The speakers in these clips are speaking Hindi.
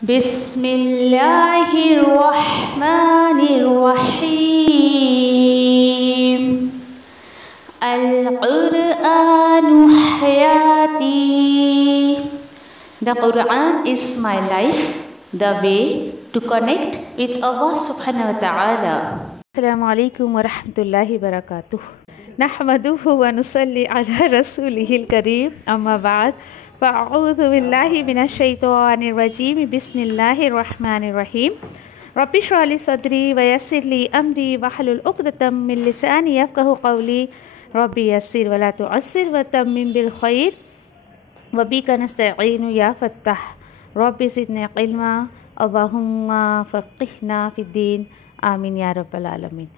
बिस्मिल्लाहिर्रहमानिर्रहीम। अल-क़ुरआनु हयाती। The Quran is my life, the way to connect with Allah subhanahu wa ta'ala. अस्सलामु अलैकुम वरहमतुल्लाहि वबरकातुह। नहमदुहु व नुसल्ली अला रसूलिहिल करीम, अम्मा बाद, फ़अऊज़ु बिल्लाहि मिनश शैतानिर रजीम, बिस्मिल्लाहिर रहमानिर रहीम। रब्बि इश्रह ली सदरी व यस्सिर ली अमरी वहलुल उक़दतम मिन लिसानी यफ़क़हू क़ौली। रब्बि यस्सिर व ला तुअस्सिर व तम्मिम बिल खैर व बिका नस्तईनु या फ़त्ताह। रब्बि ज़िदनी इल्मा अल्लाहुम्मा फ़क़्हिना फ़िद्दीन, आमीन या रब्बल आलमीन।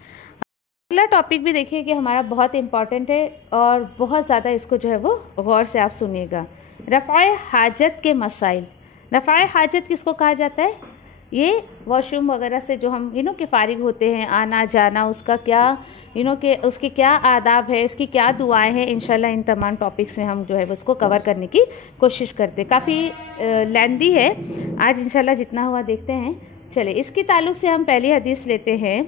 अगला टॉपिक भी देखिए कि हमारा बहुत इम्पॉर्टेंट है और बहुत ज़्यादा इसको जो है वो गौर से आप सुनिएगा। रफ़ाए हाजत के मसाइल। रफ़ाए हाजत किसको कहा जाता है? ये वॉशरूम वगैरह से जो हम कि फ़ारिग होते हैं, आना जाना, उसका क्या कि उसके क्या आदाब है, उसकी क्या दुआएं हैं। इंशाल्लाह इन तमाम टॉपिक्स में हम जो है उसको कवर करने की कोशिश करते हैं। काफ़ी लेंदी है, आज इंशाल्लाह जितना हुआ देखते हैं। चले, इसके ताल्लुक़ से हम पहली हदीस लेते हैं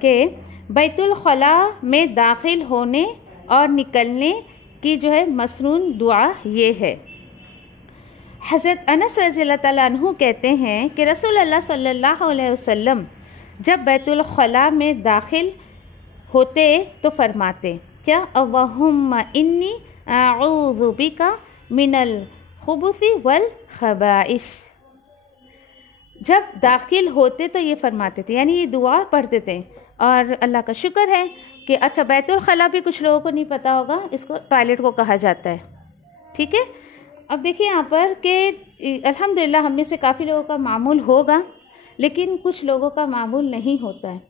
कि बैतुल खला में दाखिल होने और निकलने की जो है मसनून दुआ ये है। हज़रत अनस रज़ियल्लाहु तआला अन्हु कहते हैं कि रसूलुल्लाह सल्लल्लाहु अलैहि वसल्लम जब बैतुल खला में दाखिल होते तो फरमाते क्या? अल्लाहुम्मा इन्नी अऊज़ु बिका मिनल खुबुसी वल खबाइस। जब दाखिल होते तो ये फरमाते थे, यानी ये दुआ पढ़ते थे। और अल्लाह का शुक्र है कि अच्छा, बैतुल खला भी कुछ लोगों को नहीं पता होगा, इसको टॉयलेट को कहा जाता है। ठीक है, अब देखिए यहाँ पर कि अल्हम्दुलिल्लाह हम में से काफ़ी लोगों का मामूल होगा, लेकिन कुछ लोगों का मामूल नहीं होता है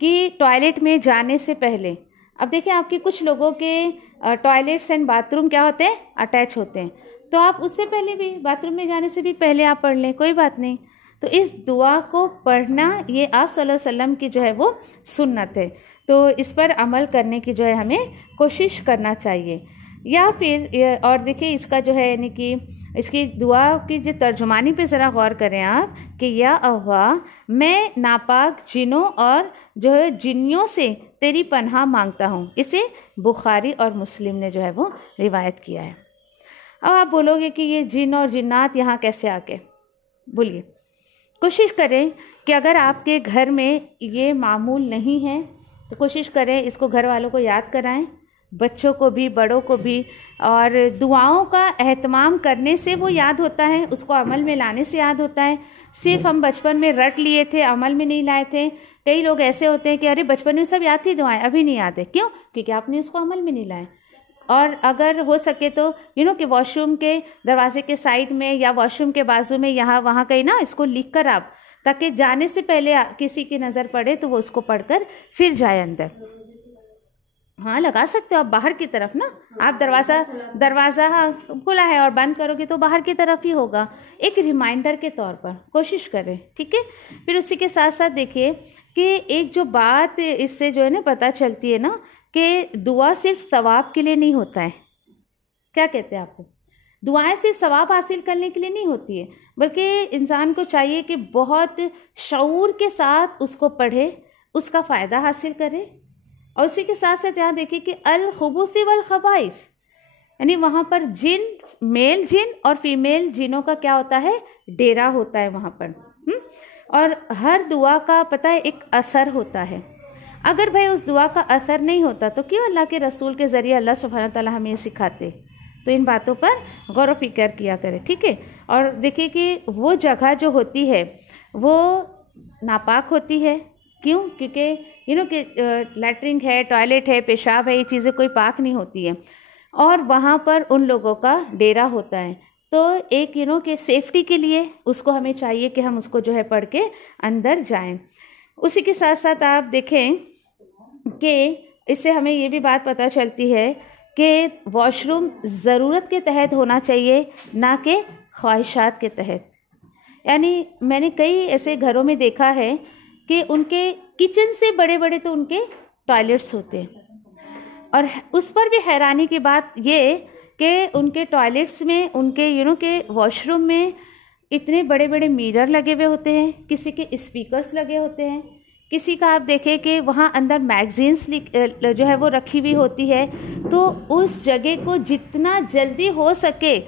कि टॉयलेट में जाने से पहले। अब देखिए आपके कुछ लोगों के टॉयलेट्स एंड बाथरूम क्या होते हैं? अटैच होते हैं। तो आप उससे पहले भी, बाथरूम में जाने से भी पहले आप पढ़ लें, कोई बात नहीं। तो इस दुआ को पढ़ना ये आप सल्लल्लाहु अलैहि वसल्लम की जो है वो सुन्नत है। तो इस पर अमल करने की जो है हमें कोशिश करना चाहिए। या फिर और देखिए इसका जो है यानी कि इसकी दुआ की जो तर्जुमानी पे ज़रा गौर करें आप कि या अल्लाह, मैं नापाक जिनों और जो है जिन्नियों से तेरी पनाह मांगता हूँ। इसे बुखारी और मुस्लिम ने जो है वो रिवायत किया है। अब आप बोलोगे कि ये जिन और जिन्नात यहाँ कैसे आके? बोलिए, कोशिश करें कि अगर आपके घर में ये मामूल नहीं है तो कोशिश करें इसको घर वालों को याद कराएं, बच्चों को भी, बड़ों को भी। और दुआओं का एहतमाम करने से वो याद होता है, उसको अमल में लाने से याद होता है। सिर्फ हम बचपन में रट लिए थे, अमल में नहीं लाए थे। कई लोग ऐसे होते हैं कि अरे बचपन में सब याद थी दुआएं, अभी नहीं याद है। क्यों? क्योंकि आपने उसको अमल में नहीं लाए। और अगर हो सके तो कि वॉशरूम के दरवाजे के साइड में या वॉशरूम के बाजू में यहाँ वहाँ कहीं ना इसको लिख कर आप, ताकि जाने से पहले किसी की नज़र पड़े तो वो उसको पढ़कर फिर जाए अंदर। हाँ, लगा सकते हो आप बाहर की तरफ ना। आप दरवाज़ा हाँ खुला है और बंद करोगे तो बाहर की तरफ ही होगा, एक रिमाइंडर के तौर पर कोशिश करें। ठीक है, फिर उसी के साथ साथ देखिए कि एक जो बात इससे जो है ना पता चलती है ना कि दुआ सिर्फ सवाब के लिए नहीं होता है। क्या कहते हैं आपको? दुआएं सिर्फ सवाब हासिल करने के लिए नहीं होती है, बल्कि इंसान को चाहिए कि बहुत शऊर के साथ उसको पढ़े, उसका फ़ायदा हासिल करे। और उसी के साथ साथ यहाँ देखिए कि अल खुबूसी वल खबाइस, यानी वहाँ पर जिन, मेल जिन और फीमेल जिनों का क्या होता है? डेरा होता है वहाँ पर। और हर दुआ का पता है एक असर होता है। अगर भाई उस दुआ का असर नहीं होता तो क्यों अल्लाह के रसूल के ज़रिए अल्लाह सुब्हानहू व तआला हमें सिखाते? तो इन बातों पर गौर व फिक्र किया करें। ठीक है, और देखिए कि वो जगह जो होती है वो नापाक होती है। क्यों? क्योंकि कि लैट्रिन है, टॉयलेट है, पेशाब है, ये चीज़ें कोई पाक नहीं होती है। और वहाँ पर उन लोगों का डेरा होता है। तो एक कि सेफ्टी के लिए उसको हमें चाहिए कि हम उसको जो है पढ़ के अंदर जाएं। उसी के साथ साथ आप देखें कि इससे हमें ये भी बात पता चलती है कि वॉशरूम ज़रूरत के तहत होना चाहिए, ना कि ख्वाहिशात के तहत। यानी मैंने कई ऐसे घरों में देखा है कि उनके किचन से बड़े बड़े तो उनके टॉयलेट्स होते हैं, और उस पर भी हैरानी की बात ये कि उनके टॉयलेट्स में, उनके के वॉशरूम में इतने बड़े बड़े मिरर लगे हुए होते हैं, किसी के स्पीकर्स लगे होते हैं, किसी का आप देखें कि वहाँ अंदर मैगजीन्स जो है वो रखी हुई होती है। तो उस जगह को जितना जल्दी हो सके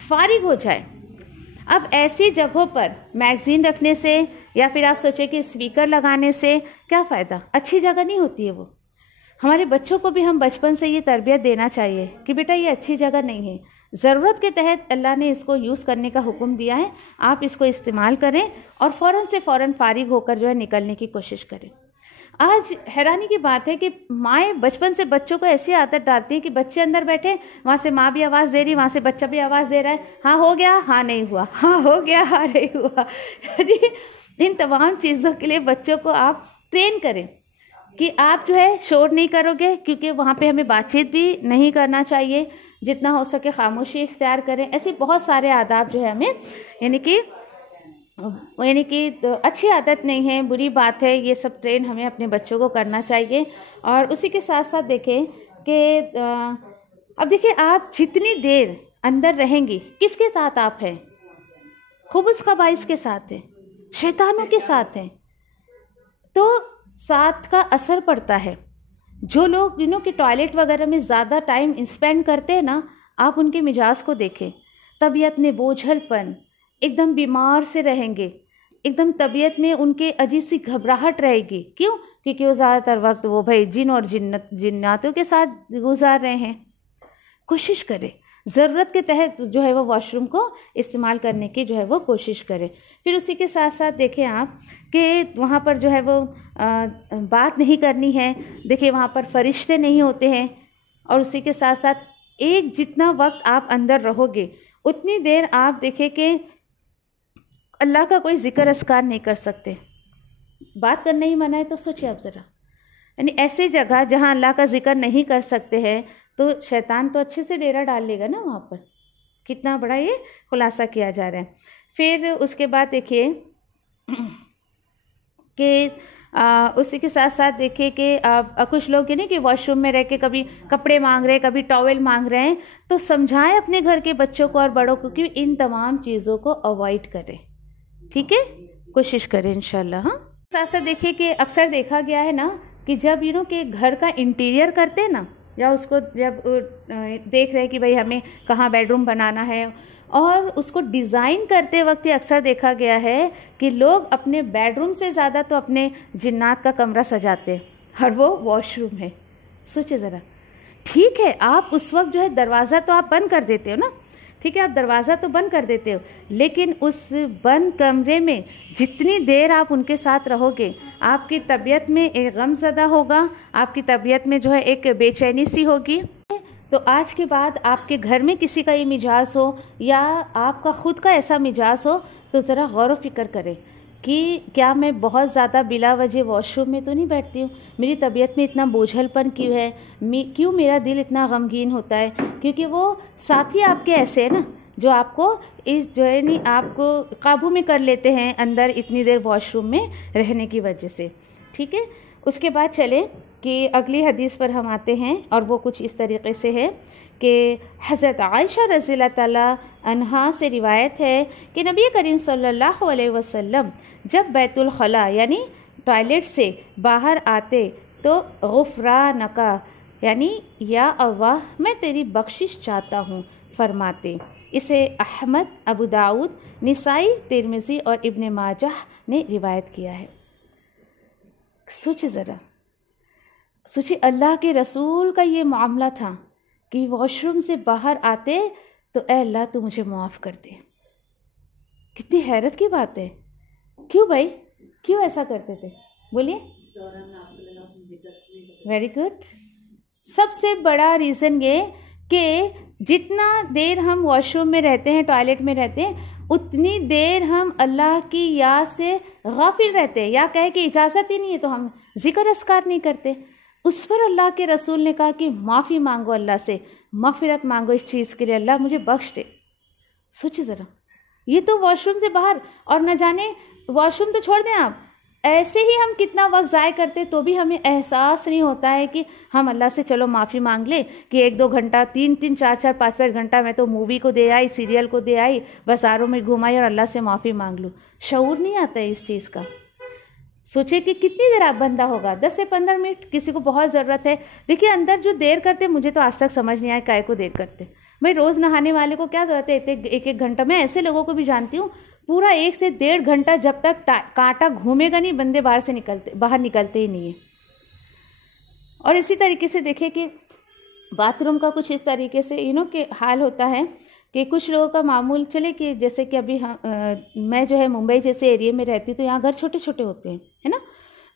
फारिग हो जाए। अब ऐसी जगहों पर मैगज़ीन रखने से या फिर आप सोचें कि स्पीकर लगाने से क्या फ़ायदा, अच्छी जगह नहीं होती है वो। हमारे बच्चों को भी हम बचपन से ये तरबियत देना चाहिए कि बेटा ये अच्छी जगह नहीं है, ज़रूरत के तहत अल्लाह ने इसको यूज़ करने का हुक्म दिया है, आप इसको इस्तेमाल करें और फ़ौरन से फ़ौरन फारिग होकर जो है निकलने की कोशिश करें। आज हैरानी की बात है कि माएँ बचपन से बच्चों को ऐसी आदत डालती हैं कि बच्चे अंदर बैठे, वहाँ से माँ भी आवाज़ दे रही, वहाँ से बच्चा भी आवाज़ दे रहा है, हाँ हो गया, हाँ नहीं हुआ, हाँ हो गया, हाँ नहीं हुआ। यानी इन तमाम चीज़ों के लिए बच्चों को आप ट्रेन करें कि आप जो है शोर नहीं करोगे, क्योंकि वहाँ पे हमें बातचीत भी नहीं करना चाहिए, जितना हो सके खामोशी इख्तियार करें। ऐसे बहुत सारे आदाब जो है हमें यानी कि तो अच्छी आदत नहीं है, बुरी बात है, ये सब ट्रेन हमें अपने बच्चों को करना चाहिए। और उसी के साथ साथ देखें कि अब देखिए आप जितनी देर अंदर रहेंगी, किसके साथ आप हैं? खुबुस खबाइस के साथ हैं, शैतानों के साथ हैं, तो साथ का असर पड़ता है। जो लोग कि टॉयलेट वगैरह में ज़्यादा टाइम स्पेंड करते हैं ना, आप उनके मिजाज को देखें, तबीयत में बोझलपन, एकदम बीमार से रहेंगे, एकदम तबीयत में उनके अजीब सी घबराहट रहेगी। क्यों? क्योंकि वो ज़्यादातर वक्त वो भाई जिन और जिन्नातों के साथ गुजार रहे हैं। कोशिश करें ज़रूरत के तहत जो है वो वॉशरूम को इस्तेमाल करने की जो है वो कोशिश करें। फिर उसी के साथ साथ देखें आप कि वहाँ पर जो है वो बात नहीं करनी है। देखिए वहाँ पर फरिश्ते नहीं होते हैं। और उसी के साथ साथ एक जितना वक्त आप अंदर रहोगे उतनी देर आप देखें कि अल्लाह का कोई ज़िक्र अस्कार नहीं कर सकते। बात करना ही मना है तो सोचिए आप ज़रा, यानी ऐसी जगह जहाँ अल्लाह का ज़िक्र नहीं कर सकते हैं तो शैतान तो अच्छे से डेरा डाल लेगा ना वहाँ पर। कितना बड़ा ये खुलासा किया जा रहा है। फिर उसके बाद देखिए कि उसी के साथ साथ देखिए कि कुछ लोग हैं ना कि वॉशरूम में रह के कभी कपड़े मांग रहे हैं, कभी टॉवेल मांग रहे हैं, तो समझाएं अपने घर के बच्चों को और बड़ों को कि इन तमाम चीज़ों को अवॉइड करें। ठीक है, कोशिश करें इंशाल्लाह। हाँ, साथ साथ देखिए कि अक्सर देखा गया है ना कि जब कि घर का इंटीरियर करते हैं ना, या उसको जब देख रहे हैं कि भाई हमें कहाँ बेडरूम बनाना है, और उसको डिज़ाइन करते वक्त अक्सर देखा गया है कि लोग अपने बेडरूम से ज़्यादा तो अपने जिन्नात का कमरा सजाते हैं, और वो वॉशरूम है। सोचिए ज़रा, ठीक है आप उस वक्त जो है दरवाज़ा तो आप बंद कर देते हो ना, ठीक है आप दरवाज़ा तो बंद कर देते हो, लेकिन उस बंद कमरे में जितनी देर आप उनके साथ रहोगे आपकी तबीयत में एक गमज़दा होगा, आपकी तबीयत में जो है एक बेचैनी सी होगी। तो आज के बाद आपके घर में किसी का ये मिजाज हो या आपका ख़ुद का ऐसा मिजाज हो तो ज़रा गौर व फिक्र करें कि क्या मैं बहुत ज़्यादा बिला वजह वॉशरूम में तो नहीं बैठती हूँ, मेरी तबीयत में इतना बोझलपन क्यों है, क्यों मेरा दिल इतना गमगीन होता है। क्योंकि वो साथी आपके ऐसे हैं ना जो आपको इस जो है नहीं आपको काबू में कर लेते हैं अंदर इतनी देर वॉशरूम में रहने की वजह से। ठीक है, उसके बाद चलें कि अगली हदीस पर हम आते हैं, और वो कुछ इस तरीक़े से है कि हज़रत आयशा रज़ियल्लाहु ताला अन्हा से रिवायत है कि नबी करीम सल्लल्लाहु अलैहि वसल्लम जब बैतुल खला यानी टॉयलेट से बाहर आते तो गुफ़रानका यानी या अल्लाह मैं तेरी बख्शिश चाहता हूँ फरमाते। इसे अहमद, अबू दाऊद, निसाई, तिरमिज़ी और इब्न माजाह ने रिवायत किया है। सोचिए ज़रा, सोचिए अल्लाह के रसूल का ये मामला था कि वॉशरूम से बाहर आते तो ए अल्लाह तू मुझे माफ़ कर दे। कितनी हैरत की बात है। क्यों भाई, क्यों ऐसा करते थे? बोलिए। Very good. सबसे बड़ा रीज़न ये कि जितना देर हम वॉशरूम में रहते हैं, टॉयलेट में रहते हैं, उतनी देर हम अल्लाह की याद से गाफिल रहते हैं, या कहे कि इजाज़त ही नहीं है तो हम जिक्र अस्कार नहीं करते। उस पर अल्लाह के रसूल ने कहा कि माफ़ी मांगो, अल्लाह से मग़फ़िरत मांगो इस चीज़ के लिए, अल्लाह मुझे बख्श दे। सोचिए ज़रा, ये तो वॉशरूम से बाहर, और न जाने वॉशरूम तो छोड़ दें आप, ऐसे ही हम कितना वक्त ज़ाय करते तो भी हमें एहसास नहीं होता है कि हम अल्लाह से चलो माफ़ी मांग ले कि 1-2 घंटा 3-3 4-4 5-5 घंटा मैं तो मूवी को दे आई, सीरियल को दे आई, बाज़ारों में घुमाई और अल्लाह से माफ़ी मांग लूँ। शऊर नहीं आता है इस चीज़ का। सोचे कि कितनी देर आप बंदा होगा, 10 से 15 मिनट, किसी को बहुत ज़रूरत है। देखिए अंदर जो देर करते, मुझे तो आज तक समझ नहीं आया काय को देर करते। भाई रोज़ नहाने वाले को क्या ज़रूरत है 1-1 घंटा। मैं ऐसे लोगों को भी जानती हूँ पूरा 1 से 1.5 घंटा जब तक कांटा घूमेगा नहीं बंदे बाहर निकलते ही नहीं है। और इसी तरीके से देखिए कि बाथरूम का कुछ इस तरीके से कि हाल होता है कि कुछ लोगों का मामूल चले कि जैसे कि अभी मैं जो है मुंबई जैसे एरिया में रहती हूँ तो यहाँ घर छोटे छोटे होते हैं, है ना।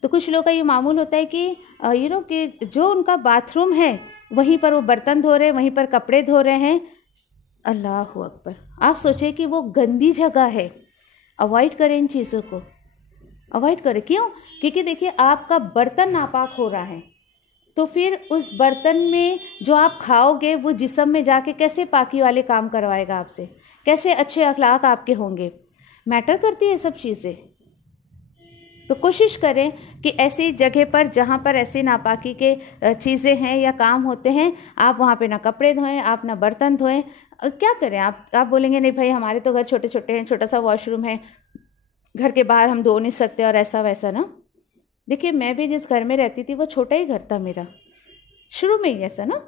तो कुछ लोगों का ये मामूल होता है कि कि जो उनका बाथरूम है वहीं पर वो बर्तन धो रहे हैं, वहीं पर कपड़े धो रहे हैं। अल्लाह अकबर। आप सोचें कि वो गंदी जगह है। अवॉइड करें इन चीज़ों को, अवॉइड करें। क्यों? क्योंकि देखिए आपका बर्तन नापाक हो रहा है तो फिर उस बर्तन में जो आप खाओगे वो जिस्म में जाके कैसे पाकी वाले काम करवाएगा आपसे, कैसे अच्छे अखलाक आपके होंगे। मैटर करती है सब चीज़ें। तो कोशिश करें कि ऐसी जगह पर जहाँ पर ऐसी नापाकी के चीज़ें हैं या काम होते हैं, आप वहाँ पे ना कपड़े धोएं, आप ना बर्तन धोएं। क्या करें आप बोलेंगे नहीं भाई हमारे तो घर छोटे छोटे हैं, छोटा सा वॉशरूम है, घर के बाहर हम धो नहीं सकते और ऐसा वैसा ना। देखिए मैं भी जिस घर में रहती थी वो छोटा ही घर था मेरा, शुरू में ही ऐसा ना।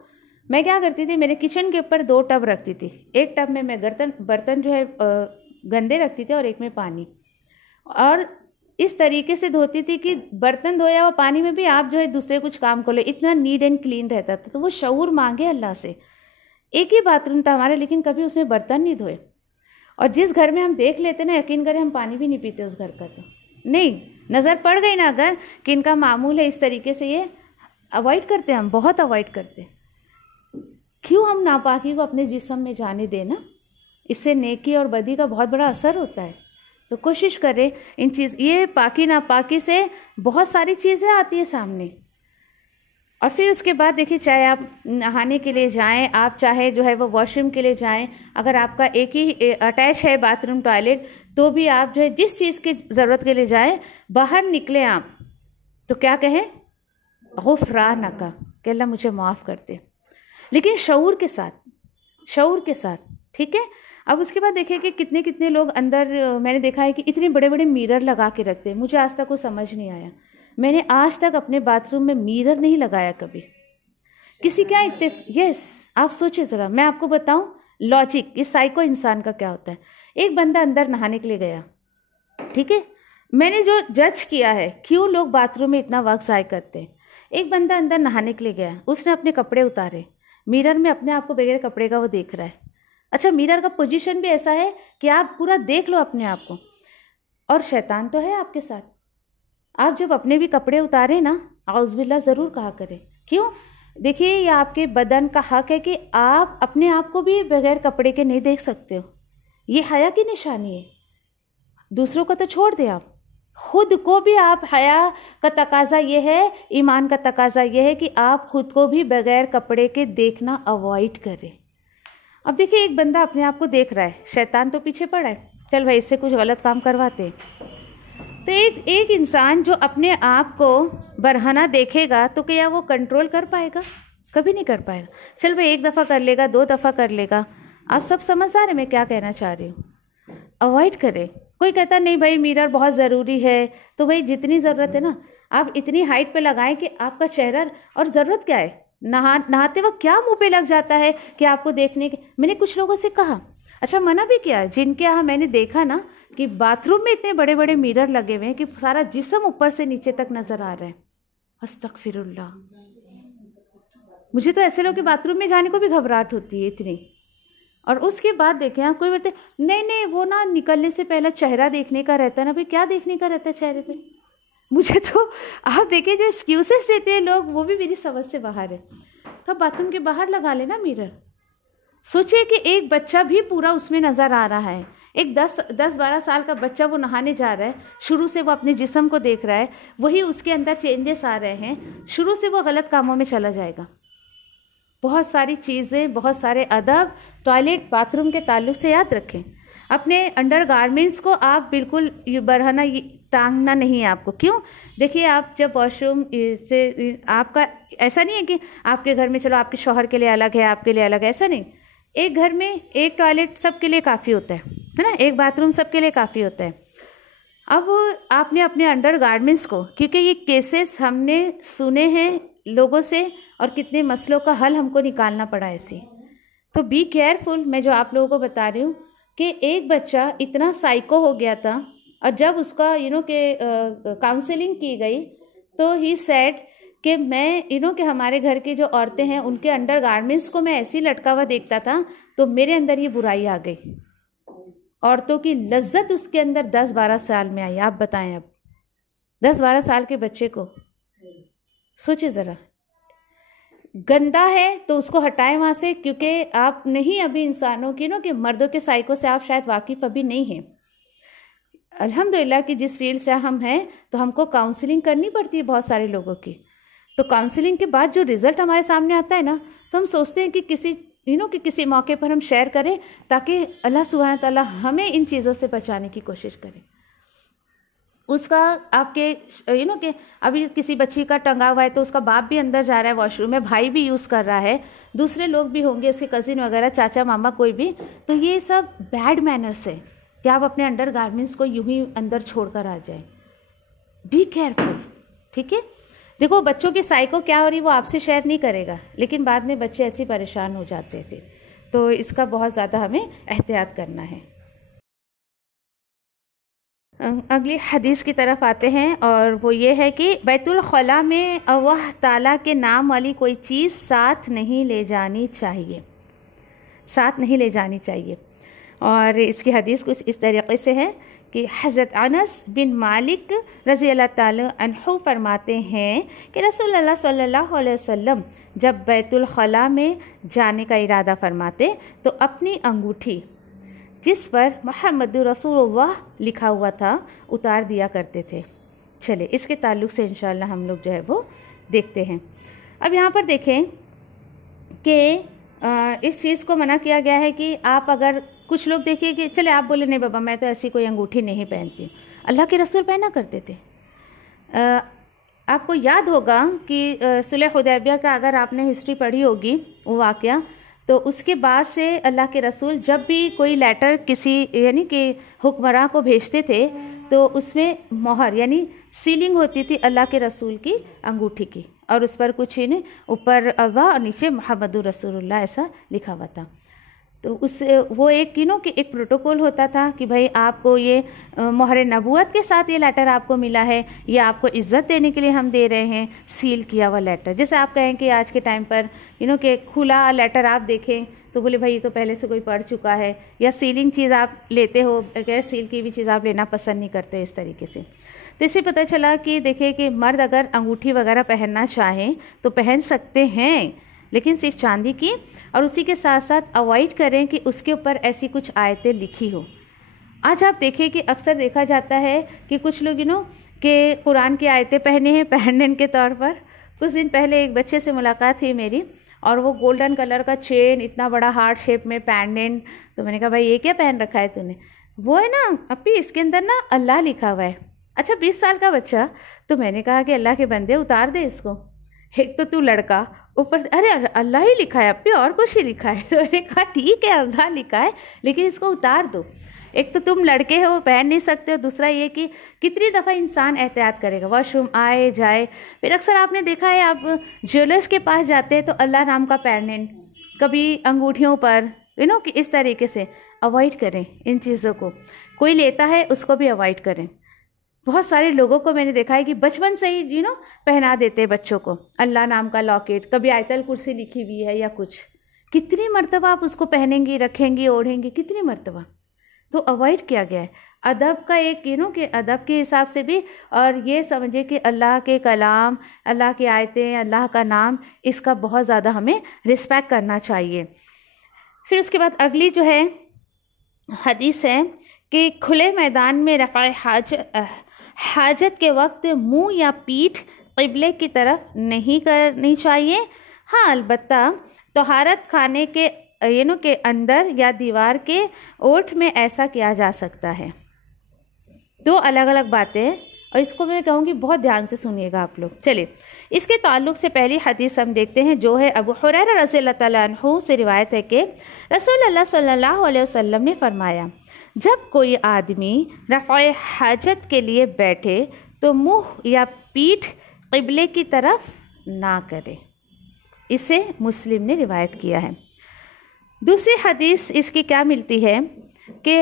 मैं क्या करती थी, मेरे किचन के ऊपर 2 टब रखती थी। एक टब में मैं बर्तन जो है गंदे रखती थी और एक में पानी, और इस तरीके से धोती थी कि बर्तन धोया हुआ पानी में भी आप जो है दूसरे कुछ काम को ले, इतना नीट एंड क्लीन रहता था। तो वो शऊर मांगे अल्लाह से। एक ही बाथरूम था हमारे, लेकिन कभी उसमें बर्तन नहीं धोए। और जिस घर में हम देख लेते ना, यकीन करें हम पानी भी नहीं पीते उस घर का। तो नहीं, नज़र पड़ गई ना अगर कि इनका मामूल है इस तरीके से, ये अवॉइड करते हैं, हम बहुत अवॉइड करते हैं। क्यों हम नापाकी को अपने जिस्म में जाने देना, इससे नेकी और बदी का बहुत बड़ा असर होता है। तो कोशिश करें इन ये पाकी नापाकी से बहुत सारी चीज़ें आती है सामने। और फिर उसके बाद देखिए, चाहे आप नहाने के लिए जाएं, आप चाहे जो है वो वॉशरूम के लिए जाएं, अगर आपका एक ही अटैच है बाथरूम टॉयलेट, तो भी आप जो है जिस चीज़ की ज़रूरत के लिए जाएं, बाहर निकलें आप तो क्या कहें, गुफ़रानका, कि अल्लाह मुझे माफ़ कर दे, लेकिन शऊर के साथ, ठीक है। अब उसके बाद देखिए कि कितने कितने लोग अंदर, मैंने देखा है कि इतने बड़े बड़े मिरर लगा के रखते हैं। मुझे आज तक वो समझ नहीं आया। मैंने आज तक अपने बाथरूम में मिरर नहीं लगाया कभी। किसी क्या इतने, यस, आप सोचिए ज़रा, मैं आपको बताऊं लॉजिक, इस साइको इंसान का क्या होता है। एक बंदा अंदर नहाने के लिए गया, ठीक है, मैंने जो जज किया है क्यों लोग बाथरूम में इतना वक्त ज़ाय करते हैं। एक बंदा अंदर नहाने के लिए गया, उसने अपने कपड़े उतारे, मिरर में अपने आप को बगैर कपड़े का वो देख रहा है। अच्छा, मिरर का पोजीशन भी ऐसा है कि आप पूरा देख लो अपने आप को, और शैतान तो है आपके साथ। आप जब अपने भी कपड़े उतारे ना, आउज़बिल्लाह ज़रूर कहा करें। क्यों? देखिए, ये आपके बदन का हक है कि आप अपने आप को भी बगैर कपड़े के नहीं देख सकते हो। ये हया की निशानी है। दूसरों को तो छोड़ दें, आप खुद को भी, आप हया का तकाजा ये है, ईमान का तकाजा ये है कि आप खुद को भी बगैर कपड़े के देखना अवॉइड करें। अब देखिए, एक बंदा अपने आप को देख रहा है, शैतान तो पीछे पड़ा है, चल भाई इससे कुछ गलत काम करवाते हैं। तो एक इंसान जो अपने आप को बरहना देखेगा तो क्या वो कंट्रोल कर पाएगा? कभी नहीं कर पाएगा। चल भाई 1 दफ़ा कर लेगा, 2 दफ़ा कर लेगा। आप सब समझदार हैं मैं क्या कहना चाह रही हूँ। अवॉइड करें। कोई कहता नहीं भाई मिरर बहुत ज़रूरी है, तो भाई जितनी ज़रूरत है ना, आप इतनी हाइट पे लगाएं कि आपका चेहरा, और ज़रूरत क्या है, नहाते वक्त क्या मुंह पे लग जाता है कि आपको देखने के। मैंने कुछ लोगों से कहा, अच्छा मना भी किया, जिनके यहाँ मैंने देखा ना कि बाथरूम में इतने बड़े बड़े मिरर लगे हुए हैं कि सारा जिस्म ऊपर से नीचे तक नज़र आ रहा है। अस्तगफिरुल्लाह। मुझे तो ऐसे लोग के बाथरूम में जाने को भी घबराहट होती है इतनी। और उसके बाद देखें आप, कोई बोलते नहीं वो ना निकलने से पहले चेहरा देखने का रहता है ना। भाई क्या देखने का रहता है चेहरे पे? मुझे तो आप देखिए जो एक्सक्यूजेस देते हैं लोग, वो भी मेरी समझ से बाहर है। तो बाथरूम के बाहर लगा लेना मिरर। सोचिए कि एक बच्चा भी पूरा उसमें नज़र आ रहा है। एक 10-12 साल का बच्चा वो नहाने जा रहा है, शुरू से वो अपने जिस्म को देख रहा है, वही उसके अंदर चेंजेस आ रहे हैं, शुरू से वो गलत कामों में चला जाएगा। बहुत सारी चीज़ें, बहुत सारे अदब टॉयलेट बाथरूम के ताल्लुक से याद रखें। अपने अंडर गारमेंट्स को आप बिल्कुल बढ़ाना, टांगना नहीं है आपको। क्यों? देखिए, आप जब वॉशरूम से, आपका ऐसा नहीं है कि आपके घर में चलो आपके शौहर के लिए अलग है, आपके लिए अलग है, ऐसा नहीं। एक घर में एक टॉयलेट सबके लिए काफ़ी होता है ना, एक बाथरूम सबके लिए काफ़ी होता है। अब आपने अपने अंडर गारमेंट्स को, क्योंकि ये केसेस हमने सुने हैं लोगों से और कितने मसलों का हल हमको निकालना पड़ा ऐसे, तो बी केयरफुल। मैं जो आप लोगों को बता रही हूँ कि एक बच्चा इतना साइको हो गया था, और जब उसका के काउंसलिंग की गई तो ही सेड कि मैं कि हमारे घर की जो औरतें हैं उनके अंडर गारमेंट्स को मैं ऐसे ही लटका हुआ देखता था, तो मेरे अंदर ये बुराई आ गई। औरतों की लज्जत उसके अंदर 10-12 साल में आई। आप बताएं, अब 10-12 साल के बच्चे को सोचिए ज़रा, गंदा है तो उसको हटाएं वहाँ से, क्योंकि आप नहीं अभी इंसानों की कि मर्दों के साइको से आप शायद वाकिफ़ अभी नहीं हैं। अल्हम्दुलिल्लाह कि जिस फील्ड से हम हैं तो हमको काउंसलिंग करनी पड़ती है बहुत सारे लोगों की, तो काउंसलिंग के बाद जो रिज़ल्ट हमारे सामने आता है ना, तो हम सोचते हैं कि किसी मौके पर हम शेयर करें, ताकि अल्लाह सुब्हान ताला हमें इन चीज़ों से बचाने की कोशिश करें। उसका आपके कि अभी किसी बच्ची का टंगा हुआ है तो उसका बाप भी अंदर जा रहा है वॉशरूम में, भाई भी यूज़ कर रहा है, दूसरे लोग भी होंगे उसके कज़िन वगैरह, चाचा मामा कोई भी, तो ये सब बैड मैनर्स है कि आप अपने अंडर गारमेंट्स को यूं ही अंदर छोड़कर आ जाए। बी केयरफुल, ठीक है। देखो, बच्चों की साइको क्या हो रही वो आपसे शेयर नहीं करेगा, लेकिन बाद में बच्चे ऐसे परेशान हो जाते हैं फिर, तो इसका बहुत ज़्यादा हमें एहतियात करना है। अगली हदीस की तरफ आते हैं, और वो ये है कि बैतुल खला में अल्लाह ताला के नाम वाली कोई चीज़ साथ नहीं ले जानी चाहिए, साथ नहीं ले जानी चाहिए। और इसकी हदीस कुछ इस तरीक़े से है कि हज़रत अनस बिन मालिक रज़ी अल्लाह ताला अन्हु फरमाते हैं कि रसूलुल्लाह सल्लल्लाहु अलैहि वसल्लम जब बैतुल खला में जाने का इरादा फरमाते तो अपनी अंगूठी जिस पर मोहम्मद रसूलुल्लाह लिखा हुआ था उतार दिया करते थे। चले, इसके ताल्लुक़ से इंशाअल्लाह हम लोग जो है वो देखते हैं। अब यहाँ पर देखें कि इस चीज़ को मना किया गया है कि आप अगर, कुछ लोग देखिए कि चले आप बोले नहीं बाबा मैं तो ऐसी कोई अंगूठी नहीं पहनती, अल्लाह के रसूल पहना करते थे। आपको याद होगा कि सुलह हुदैबिया का अगर आपने हिस्ट्री पढ़ी होगी वो वाक़या, तो उसके बाद से अल्लाह के रसूल जब भी कोई लेटर किसी यानी कि हुक्मरान को भेजते थे तो उसमें मोहर यानी सीलिंग होती थी अल्लाह के रसूल की अंगूठी की, और उस पर कुछ ऊपर अल्लाह और नीचे मोहम्मदुर रसूलुल्लाह ऐसा लिखा हुआ था। तो उससे वो एक कि एक प्रोटोकॉल होता था कि भाई आपको ये मोहर नबूवत के साथ ये लेटर आपको मिला है, ये आपको इज़्ज़त देने के लिए हम दे रहे हैं, सील किया हुआ लेटर। जैसे आप कहें कि आज के टाइम पर कि खुला लेटर आप देखें तो बोले भाई ये तो पहले से कोई पढ़ चुका है, या सीलिंग चीज़ आप लेते हो, अगर सील की भी चीज़ आप लेना पसंद नहीं करते इस तरीके से। तो इससे पता चला कि देखिए कि मर्द अगर अंगूठी वगैरह पहनना चाहें तो पहन सकते हैं, लेकिन सिर्फ चांदी की, और उसी के साथ साथ अवॉइड करें कि उसके ऊपर ऐसी कुछ आयतें लिखी हो। आज आप देखें कि अक्सर देखा जाता है कि कुछ लोग कि कुरान की आयतें पहने हैं पेंडेंट के तौर पर। कुछ दिन पहले एक बच्चे से मुलाकात हुई मेरी, और वो गोल्डन कलर का चेन, इतना बड़ा हार्ट शेप में पेंडेंट, तो मैंने कहा भाई ये क्या पहन रखा है तूने? वो है ना अपी इसके अंदर ना अल्लाह लिखा हुआ है। अच्छा 20 साल का बच्चा, तो मैंने कहा कि अल्लाह के बंदे उतार दे इसको, एक तो तू लड़का, ऊपर अरे अल्लाह ही लिखा है अपने, और कुछ ही लिखा है। तो मैंने कहा ठीक है अल्लाह लिखा है, लेकिन इसको उतार दो। एक तो तुम लड़के हो पहन नहीं सकते हो, दूसरा ये कि कितनी दफ़ा इंसान एहतियात करेगा, वॉशरूम आए जाए। फिर अक्सर आपने देखा है आप ज्वेलर्स के पास जाते हैं तो अल्लाह नाम का पेंडेंट, कभी अंगूठियों पर कि इस तरीके से अवॉइड करें इन चीज़ों को। कोई लेता है उसको भी अवॉइड करें। बहुत सारे लोगों को मैंने देखा है कि बचपन से ही पहना देते हैं बच्चों को अल्लाह नाम का लॉकेट, कभी आयतल कुर्सी लिखी हुई है या कुछ। कितनी मर्तबा आप उसको पहनेंगी, रखेंगी, ओढ़ेंगी, कितनी मर्तबा। तो अवॉइड किया गया है अदब का एक कि अदब के हिसाब से भी, और ये समझिए कि अल्लाह के कलाम, अल्लाह की आयतें, अल्लाह का नाम, इसका बहुत ज़्यादा हमें रिस्पेक्ट करना चाहिए। फिर उसके बाद अगली जो है हदीस है कि खुले मैदान में रफ़ाए हाजत के वक्त मुंह या पीठ क़िबले की तरफ नहीं करनी चाहिए। हाँ, अलबत्ता तहारत खाने के के अंदर या दीवार के ओठ में ऐसा किया जा सकता है। दो अलग अलग बातें हैं और इसको मैं कहूँगी बहुत ध्यान से सुनिएगा आप लोग। चलिए, इसके ताल्लुक़ से पहली हदीस हम देखते हैं, जो है अबू हुरैरा रज़ियल्लाहु तआला अन्हु से रिवायत है कि रसूलुल्लाह सल्लल्लाहु अलैहि वसल्लम ने फरमाया, जब कोई आदमी रफ़ाए हाजत के लिए बैठे तो मुँह या पीठ क़िबले की तरफ ना करे। इसे मुस्लिम ने रिवायत किया है। दूसरी हदीस इसकी क्या मिलती है कि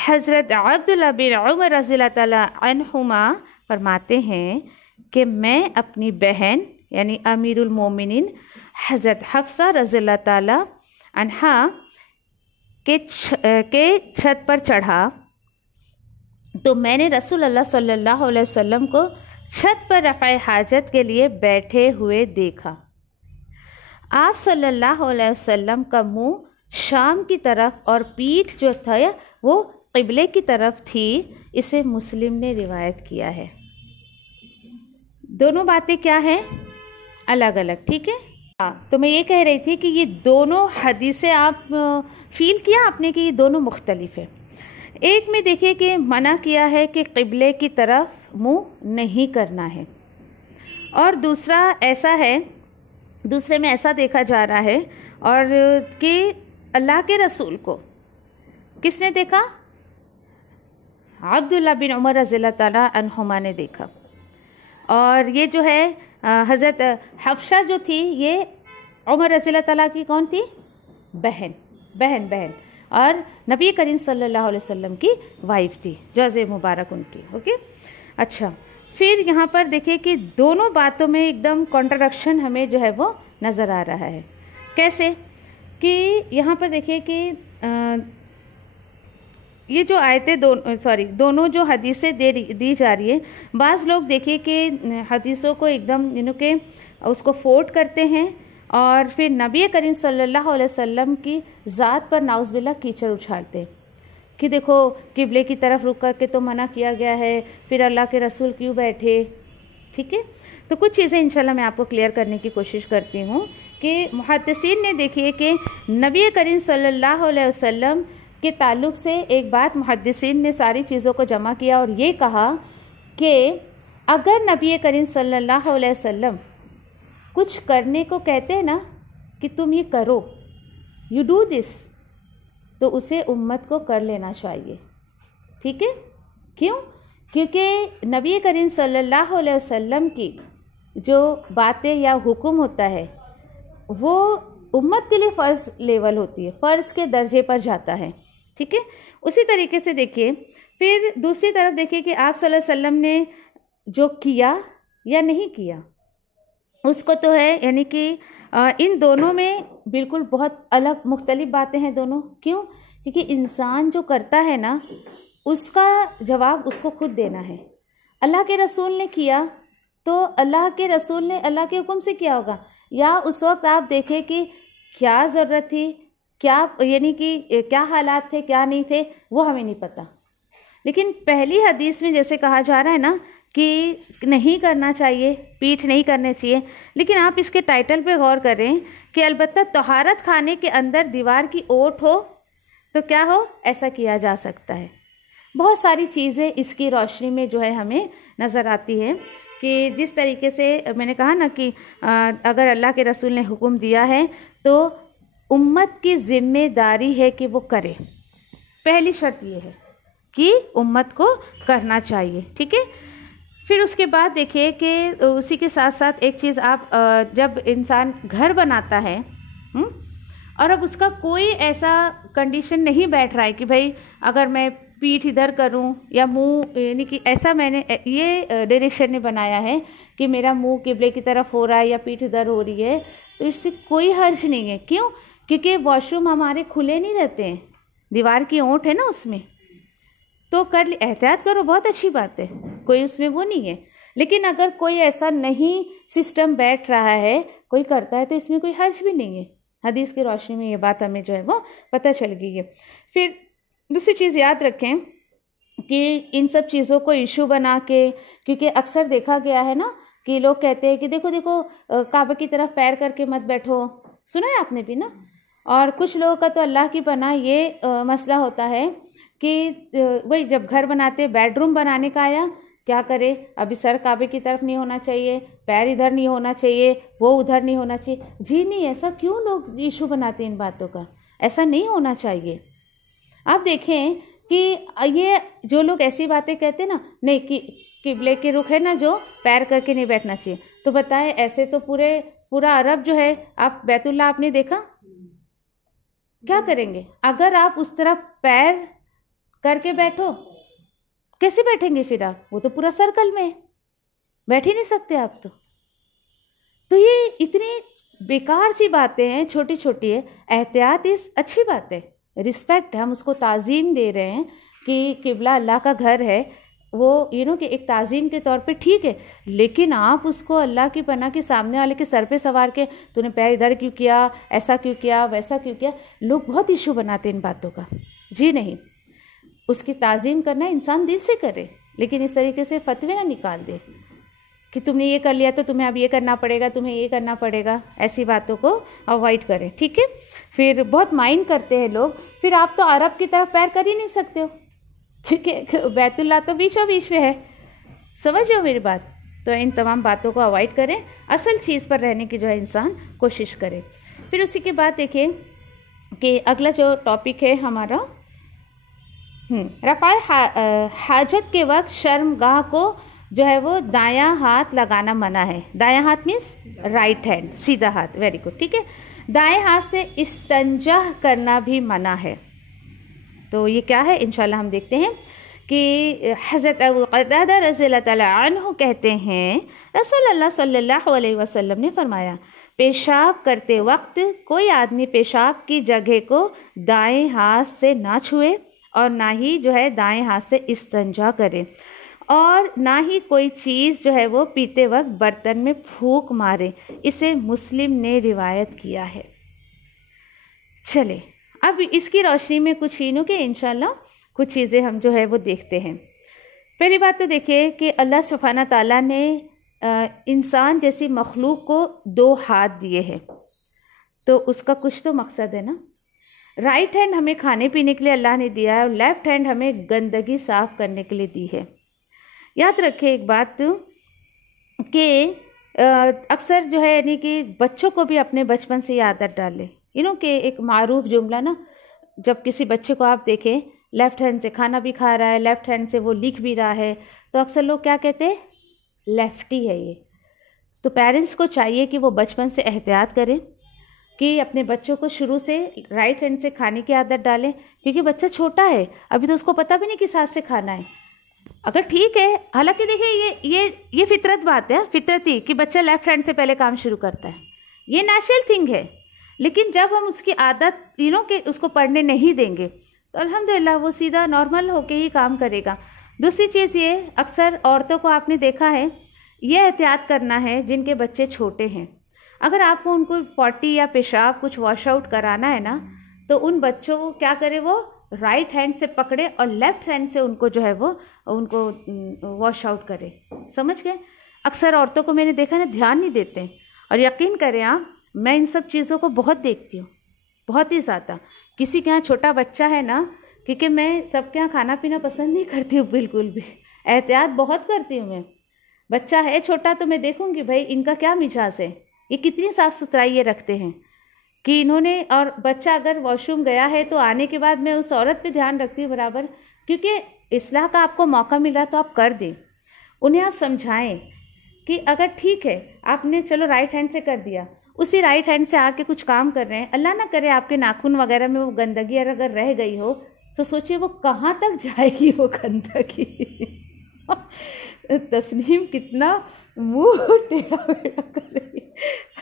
हज़रत अब्दुल्लाह बिन उमर रज़ियल्लाहु तआला अन्हुमा फरमाते हैं कि मैं अपनी बहन यानी अमीरुल मोमिनीन हज़रत हफ्सा रज़ियल्लाहु तआला अन्हा के छत पर चढ़ा तो मैंने रसूलुल्लाह सल्लल्लाहु अलैहि वसल्लम को छत पर रफ़ाए हाजत के लिए बैठे हुए देखा। आप सल्लल्लाहु अलैहि वसल्लम का मुँह शाम की तरफ और पीठ जो था वो क़िबले की तरफ थी। इसे मुस्लिम ने रिवायत किया है। दोनों बातें क्या हैं? अलग अलग, ठीक है। हाँ, तो मैं ये कह रही थी कि ये दोनों हदीसें आप फील किया आपने कि ये दोनों मुख्तलिफ है। एक में देखिए कि मना किया है कि क़िबले की तरफ मुँह नहीं करना है, और दूसरा ऐसा है, दूसरे में ऐसा देखा जा रहा है और कि अल्लाह के रसूल को किसने देखा? अब्दुल्लाह बिन उमर रज़ियल्लाहु तआला अन्हुमा ने देखा। और ये जो है हज़रत हफ्सा जो थी ये उमर रज़ियल्लाहु तआला की कौन थी? बहन और नबी करीम सल्लल्लाहु अलैहि वसल्लम की वाइफ थी, जज़े मुबारक उनकी। ओके, अच्छा, फिर यहाँ पर देखिए कि दोनों बातों में एकदम कॉन्ट्रडिक्शन हमें जो है वो नज़र आ रहा है। कैसे कि यहाँ पर देखिए कि ये जो आयतें दोनों जो हदीसें दी जा रही है, बाज़ लोग देखिए कि हदीसों को एकदम के उसको फोर्ट करते हैं और फिर नबी करीम सल्लल्लाहु अलैहि वसल्लम की ज़ात पर नाउज़ुबिल्लाह कीचड़ उछालते हैं कि देखो किबले की तरफ रुक कर के तो मना किया गया है, फिर अल्लाह के रसूल क्यों बैठे। ठीक है, तो कुछ चीज़ें इंशाल्लाह मैं आपको क्लियर करने की कोशिश करती हूँ कि मुहद्दिसीन ने देखिए कि नबी करीम सल्लल्लाहु अलैहि वसल्लम के ताल्लुक़ से एक बात मुहद्दिसीन ने सारी चीज़ों को जमा किया और ये कहा कि अगर नबी करीम सल्लल्लाहु अलैहि वसल्लम कुछ करने को कहते हैं ना कि तुम ये करो, यू डू दिस, तो उसे उम्मत को कर लेना चाहिए। ठीक है, क्यों? क्योंकि नबी करीम सल्लल्लाहु अलैहि वसल्लम की जो बातें या हुक्म होता है वो उम्मत के लिए फ़र्ज़ लेवल होती है, फ़र्ज़ के दर्जे पर जाता है। ठीक है, उसी तरीके से देखिए फिर दूसरी तरफ देखिए कि आप सल्लल्लाहु अलैहि वसल्लम ने जो किया या नहीं किया उसको तो है, यानी कि इन दोनों में बिल्कुल बहुत अलग मुख्तलिफ बातें हैं दोनों। क्यों? क्योंकि इंसान जो करता है ना उसका जवाब उसको खुद देना है। अल्लाह के रसूल ने किया तो अल्लाह के रसूल ने अल्लाह के हुक्म से किया होगा, या उस वक्त आप देखें कि क्या ज़रूरत थी, क्या यानी कि क्या हालात थे, क्या नहीं थे, वो हमें नहीं पता। लेकिन पहली हदीस में जैसे कहा जा रहा है ना कि नहीं करना चाहिए, पीठ नहीं करने चाहिए, लेकिन आप इसके टाइटल पे गौर करें कि अलबत्ता तहारत खाने के अंदर दीवार की ओट हो तो क्या हो, ऐसा किया जा सकता है। बहुत सारी चीज़ें इसकी रोशनी में जो है हमें नज़र आती है कि जिस तरीके से मैंने कहा ना कि अगर अल्लाह के रसूल ने हुक्म दिया है तो उम्मत की ज़िम्मेदारी है कि वो करे। पहली शर्त ये है कि उम्मत को करना चाहिए। ठीक है, फिर उसके बाद देखिए कि उसी के साथ साथ एक चीज़ आप जब इंसान घर बनाता है और अब उसका कोई ऐसा कंडीशन नहीं बैठ रहा है कि भाई अगर मैं पीठ इधर करूं या मुंह, यानी कि ऐसा मैंने ये डायरेक्शन ने बनाया है कि मेरा मुंह किबले की तरफ हो रहा है या पीठ इधर हो रही है, तो इससे कोई हर्ज नहीं है। क्यों? क्योंकि वॉशरूम हमारे खुले नहीं रहते हैं, दीवार की ओट है ना उसमें, तो कर एहतियात करो, बहुत अच्छी बात है, कोई उसमें वो नहीं है। लेकिन अगर कोई ऐसा नहीं सिस्टम बैठ रहा है, कोई करता है, तो इसमें कोई हर्ज भी नहीं है। हदीस की रोशनी में ये बात हमें जो है वो पता चल गई है। फिर दूसरी चीज़ याद रखें कि इन सब चीज़ों को इशू बना के, क्योंकि अक्सर देखा गया है ना कि लोग कहते हैं कि देखो देखो काबा की तरफ पैर करके मत बैठो, सुना है आपने भी ना, और कुछ लोगों का तो अल्लाह की पनाह ये मसला होता है कि वही जब घर बनाते बेडरूम बनाने का आया, क्या करे, अभी सर काबे की तरफ नहीं होना चाहिए, पैर इधर नहीं होना चाहिए, वो उधर नहीं होना चाहिए। जी नहीं, ऐसा क्यों लोग इशू बनाते हैं इन बातों का? ऐसा नहीं होना चाहिए। आप देखें कि ये जो लोग ऐसी बातें कहते हैं ना, नहीं कि किबले के रुख है ना जो, पैर करके नहीं बैठना चाहिए, तो बताए ऐसे तो पूरा अरब जो है, आप बैतुल्लाह आपने देखा, क्या करेंगे अगर आप उस तरफ पैर करके बैठो? कैसे बैठेंगे फिर आप? वो तो पूरा सर्कल में बैठ ही नहीं सकते आप तो ये इतनी बेकार सी बातें हैं, छोटी छोटी है। एहतियात इस अच्छी बात है, रिस्पेक्ट है, हम उसको ताज़ीम दे रहे हैं कि किबला अल्लाह का घर है, वो कि एक ताज़ीम के तौर पे ठीक है। लेकिन आप उसको अल्लाह की पनाह के सामने वाले के सर पे सवार के, तूने पैर इधर क्यों किया, ऐसा क्यों किया, वैसा क्यों किया, लोग बहुत इशू बनाते हैं इन बातों का। जी नहीं, उसकी ताज़ीम करना इंसान दिल से करे, लेकिन इस तरीके से फतवे ना निकाल दे कि तुमने ये कर लिया तो तुम्हें अब ये करना पड़ेगा, तुम्हें ये करना पड़ेगा। ऐसी बातों को अवॉइड करें, ठीक है। फिर बहुत माइंड करते हैं लोग, फिर आप तो अरब की तरफ पैर कर ही नहीं सकते हो, क्योंकि बैतुल्लाह तो बीचों बीच में है। समझ लो मेरी बात। तो इन तमाम बातों को अवॉइड करें, असल चीज़ पर रहने की जो है इंसान कोशिश करे। फिर उसी के बाद देखिए कि अगला जो टॉपिक है हमारा, रफ़ाए हाजत के वक्त शर्मगाह को जो है वो दायां हाथ लगाना मना है। दायां हाथ मीन्स राइट हैंड, सीधा हाथ, वेरी गुड, ठीक है। दाएं हाथ से इस्तंजा करना भी मना है। तो ये क्या है इंशाल्लाह हम देखते हैं कि हज़रत अबू क़तादा रज़ियल्लाहु तआला अन्हु कहते हैं, रसूलुल्लाह सल्लल्लाहु अलैहि वसल्लम ने फरमाया, पेशाब करते वक्त कोई आदमी पेशाब की जगह को दाएं हाथ से ना छुए और ना ही जो है दाएं हाथ से इस्तंजा करे, और ना ही कोई चीज़ जो है वो पीते वक्त बर्तन में फूंक मारे। इसे मुस्लिम ने रिवायत किया है। चले अब इसकी रोशनी में कुछ चीज़ों के इंशाल्लाह कुछ चीज़ें हम जो है वो देखते हैं। पहली बात तो देखिए कि अल्लाह सुब्हाना ताला ने इंसान जैसी मखलूक को 2 हाथ दिए हैं, तो उसका कुछ तो मकसद है ना। राइट हैंड हमें खाने पीने के लिए अल्लाह ने दिया है, और लेफ़्ट हैंड हमें गंदगी साफ़ करने के लिए दी है। याद रखें एक बात कि अक्सर जो है यानी कि बच्चों को भी अपने बचपन से ये आदत डालें। कि एक मारूफ जुमला ना, जब किसी बच्चे को आप देखें लेफ़्ट हैंड से खाना भी खा रहा है, लेफ़्ट हैंड से वो लिख भी रहा है, तो अक्सर लोग क्या कहते हैं, लेफ्टी है ये। तो पेरेंट्स को चाहिए कि वो बचपन से एहतियात करें कि अपने बच्चों को शुरू से राइट हैंड से खाने की आदत डालें, क्योंकि बच्चा छोटा है, अभी तो उसको पता भी नहीं किस हाथ से खाना है। अगर ठीक है, हालांकि देखिए ये फितरत बात है, फितरती कि बच्चा लेफ़्ट हैंड से पहले काम शुरू करता है, ये नेचुरल थिंग है। लेकिन जब हम उसकी आदत कि उसको पढ़ने नहीं देंगे, तो अल्हम्दुलिल्लाह वो सीधा नॉर्मल होके ही काम करेगा। दूसरी चीज़ ये, अक्सर औरतों को आपने देखा है, ये एहतियात करना है जिनके बच्चे छोटे हैं। अगर आपको उनको पॉटी या पेशाब कुछ वॉश आउट कराना है ना, तो उन बच्चों को क्या करे, वो राइट हैंड से पकड़े और लेफ़्ट हैंड से उनको जो है वो उनको वॉश आउट करे। समझ गए? अक्सर औरतों को मैंने देखा ना, ध्यान नहीं देते हैं। और यकीन करें आप, मैं इन सब चीज़ों को बहुत देखती हूँ, बहुत ही ज़्यादा। किसी के यहाँ छोटा बच्चा है ना, क्योंकि मैं सबके यहाँ खाना पीना पसंद नहीं करती हूँ बिल्कुल भी, एहतियात बहुत करती हूँ मैं। बच्चा है छोटा तो मैं देखूँगी भाई इनका क्या मिजाज है, ये कितनी साफ़ सुथराई ये रखते हैं कि इन्होंने। और बच्चा अगर वॉशरूम गया है तो आने के बाद मैं उस औरत पे ध्यान रखती हूँ बराबर, क्योंकि इस्लाह का आपको मौका मिल रहा तो आप कर दें। उन्हें आप समझाएं कि अगर ठीक है आपने चलो राइट हैंड से कर दिया, उसी राइट हैंड से आके कुछ काम कर रहे हैं, अल्लाह ना करे आपके नाखून वगैरह में वो गंदगी अगर रह गई हो, तो सोचिए वो कहाँ तक जाएगी वो गंदगी। तस्नीम कितना मुंह टेढ़ा बेढ़ा कर रही है,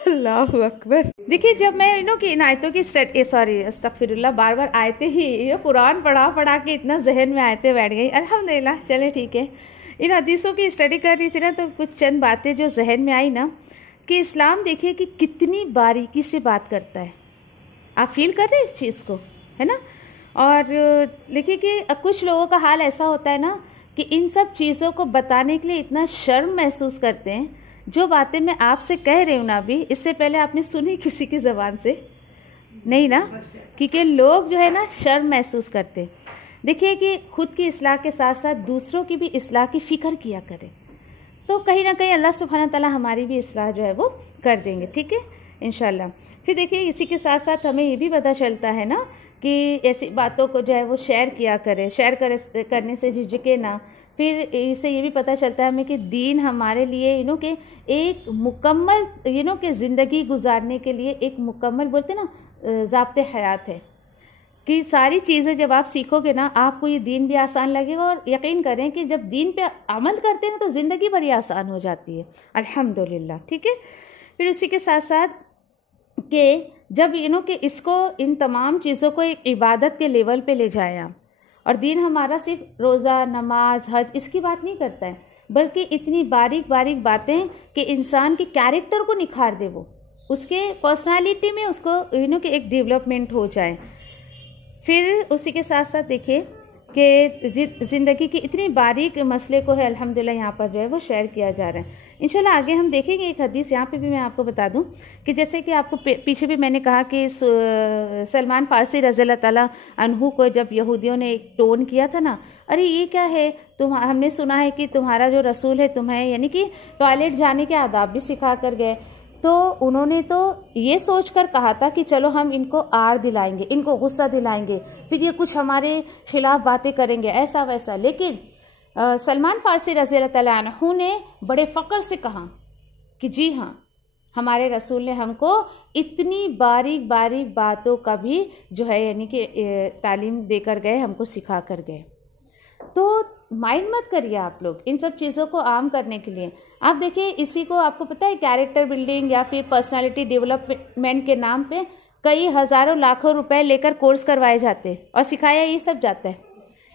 अल्लाह अकबर। देखिए जब मैं कि इन आयतों की अस्तगफिरुल्लाह, बार बार आयतें ही, ये कुरान पढ़ा के इतना जहन में आयतें बैठ गई। अल्हम्दुलिल्लाह, चले ठीक है। इन हदीसों की स्टडी कर रही थी ना, तो कुछ चंद बातें जो जहन में आई ना, कि इस्लाम देखिए कि कितनी बारीकी से बात करता है। आप फील कर रहे हैं इस चीज़ को, है ना। और देखिए कि कुछ लोगों का हाल ऐसा होता है ना कि इन सब चीज़ों को बताने के लिए इतना शर्म महसूस करते हैं। जो बातें मैं आपसे कह रही हूँ ना अभी, इससे पहले आपने सुनी किसी की ज़बान से, नहीं ना, क्योंकि लोग जो है ना शर्म महसूस करते। देखिए कि खुद की इस्लाह के साथ साथ दूसरों की भी इस्लाह की फ़िक्र किया करें, तो कहीं ना कहीं अल्लाह सुब्हानहू तआला हमारी भी इस्लाह जो है वो कर देंगे, ठीक है इंशाल्लाह। फिर देखिए इसी के साथ साथ हमें ये भी पता चलता है ना कि ऐसी बातों को जो है वो शेयर किया करें, करने से झिझके ना। फिर इससे ये भी पता चलता है हमें कि दीन हमारे लिए कि एक मुकम्मल कि ज़िंदगी गुजारने के लिए एक मुकम्मल बोलते ना ज़ाब्ते हयात है, कि सारी चीज़ें जब आप सीखोगे ना आपको ये दीन भी आसान लगेगा। और यकीन करें कि जब दीन पे अमल करते हैं तो ज़िंदगी बड़ी आसान हो जाती है अल्हम्दुलिल्लाह, ठीक है। फिर उसी के साथ साथ कि जब कि इसको इन तमाम चीज़ों को एक इबादत के लेवल पे ले जाएं आप, और दीन हमारा सिर्फ रोज़ा, नमाज, हज इसकी बात नहीं करता है, बल्कि इतनी बारीक बारीक बातें कि इंसान के कैरेक्टर को निखार दे, वो उसके पर्सनालिटी में उसको कि एक डेवलपमेंट हो जाए। फिर उसी के साथ साथ देखिए कि ज़िंदगी की इतनी बारीक मसले को है अल्हम्दुलिल्लाह यहाँ पर जो है वो शेयर किया जा रहा है। इंशाल्लाह आगे हम देखेंगे एक हदीस, यहाँ पे भी मैं आपको बता दूं कि जैसे कि आपको पीछे भी मैंने कहा कि सलमान फ़ारसी रज़ियल्लाहु ताला अन्हु को जब यहूदियों ने एक टोन किया था ना, अरे ये क्या है, हमने सुना है कि तुम्हारा जो रसूल है तुम्हें यानी कि टॉयलेट जाने के आदाब भी सिखा कर गए। तो उन्होंने तो ये सोचकर कहा था कि चलो हम इनको आर दिलाएंगे, इनको गुस्सा दिलाएंगे, फिर ये कुछ हमारे खिलाफ बातें करेंगे ऐसा वैसा। लेकिन सलमान फ़ारसी रज़ियल्लाहु ताला अन्हु ने बड़े फ़ख्र से कहा कि जी हाँ, हमारे रसूल ने हमको इतनी बारीक बारीक बातों का भी जो है यानी कि तालीम देकर गए, हमको सिखा कर गए। तो माइंड मत करिए आप लोग इन सब चीज़ों को आम करने के लिए। आप देखिए इसी को आपको पता है कैरेक्टर बिल्डिंग या फिर पर्सनालिटी डेवलपमेंट के नाम पे कई हज़ारों लाखों रुपए लेकर कोर्स करवाए जाते हैं और सिखाया ये सब जाता है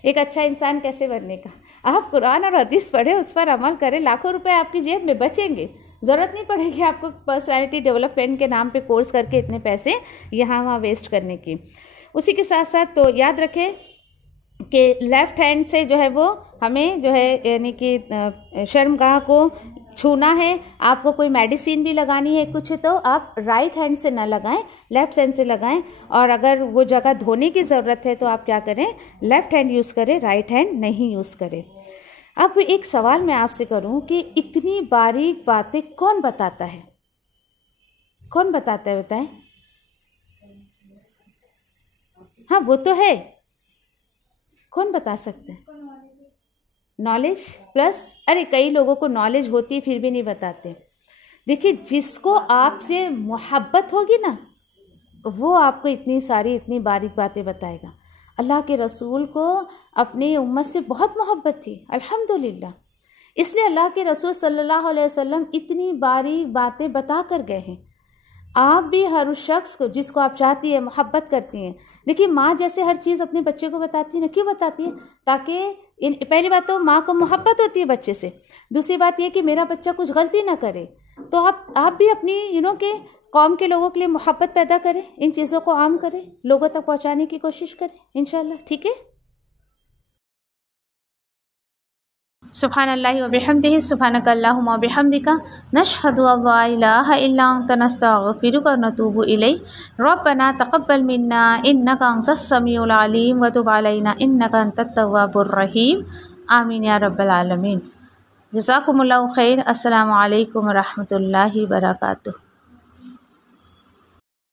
एक अच्छा इंसान कैसे बनने का। आप कुरान और हदीस पढ़े, उस पर अमल करें, लाखों रुपए आपकी जेब में बचेंगे। ज़रूरत नहीं पड़ेगी आपको पर्सनालिटी डेवलपमेंट के नाम पे कोर्स करके इतने पैसे यहाँ वहाँ वेस्ट करने की। उसी के साथ साथ तो याद रखें कि लेफ़्ट हैंड से जो है वो हमें जो है यानी कि शर्मगाह को छूना है। आपको कोई मेडिसिन भी लगानी है कुछ तो आप राइट हैंड से ना लगाएं, लेफ़्ट हैंड से लगाएं। और अगर वो जगह धोने की ज़रूरत है तो आप क्या करें, लेफ़्ट हैंड यूज़ करें, राइट हैंड नहीं यूज़ करें। अब एक सवाल मैं आपसे करूं कि इतनी बारीक बातें कौन बताता है, कौन बताता है बताएं? हाँ वो तो है, कौन बता सकते हैं? नॉलेज प्लस, अरे कई लोगों को नॉलेज होती है फिर भी नहीं बताते। देखिए जिसको आपसे मोहब्बत होगी ना वो आपको इतनी सारी इतनी बारीक बातें बताएगा। अल्लाह के रसूल को अपनी उम्मत से बहुत मोहब्बत थी अल्हम्दुलिल्लाह, इसलिए अल्लाह के रसूल सल्लल्लाहु अलैहि वसल्लम इतनी बारीक बातें बता कर गए हैं। आप भी हर उस शख्स को जिसको आप चाहती है, मोहब्बत करती हैं, देखिए माँ जैसे हर चीज़ अपने बच्चे को बताती है ना, क्यों बताती है? ताकि पहली बात तो माँ को मोहब्बत होती है बच्चे से, दूसरी बात यह कि मेरा बच्चा कुछ गलती ना करे। तो आप भी अपनी के कौम के लोगों के लिए मोहब्बत पैदा करें, इन चीज़ों को आम करें, लोगों तक पहुँचाने की कोशिश करें इंशाल्लाह, ठीक है। सुब्हानल्लाहि व बिहम्दिही सुब्हानकल्लाहुम्मा व बिहम्दिका नशहदु अल्ला इलाहा इल्ला अंता नस्तगफिरुका व नतूबु इलैक रब्बना तक़ब्बल मिन्ना इन्नका अंतस समीउल अलीम व तुब अलैना इन्नका अंतत तव्वाबुर रहीम आमीन या रब्बल आलमीन। जज़ाकुमुल्लाहु खैर। अस्सलामु अलैकुम व रहमतुल्लाहि व बरकातुहू।